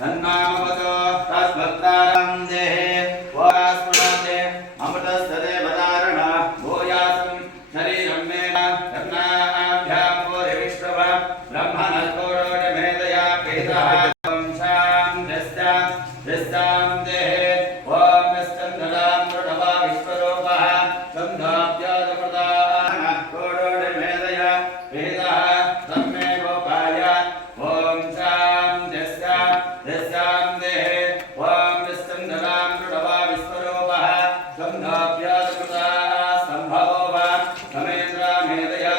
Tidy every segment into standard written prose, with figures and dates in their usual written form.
तन्नामवतो तद्भक्तानां देहे वास्मनाते अमृतस्य देवदारण भूयासं शरीरं मे कर्णाभ्यां भूरिविश्रव ब्रह्मणस्फोरोडमेधया पीतः शां देहे ॐ यस्कन्धरां मृडवा विश्वरूपः स्कन्धाभ्यादप्रदाः कोरोडमेधया पीतः तन्मे गोपाय ॐ शां देहे ॐ यस्कन्धरां मृडवा विश्वरूपः स्कन्धाभ्यादप्रदाः सम्भवो वा समेन्द्रामेधया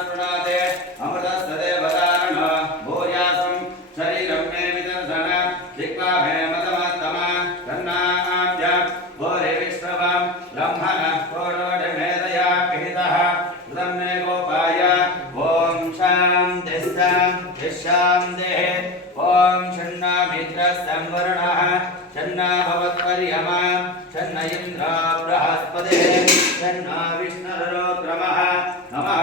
स्पृणाते अमृतस्य देवदारण भूयासं शरीरं मे विदर्शन दिक्वा मे मदमत्तमा कन्नाभ्यां भूरिविश्रवं ब्रह्मणः कोरोडमेधया पिहितः कृतं मे गोपाय ॐ शां देहे ॐ षण्णामित्रस्तंवरुणः षण्णा भवत्पर्यमा षण्ण इन्द्रो बृहस्पतिः षण्णा विष्णुरुद्रमः नमः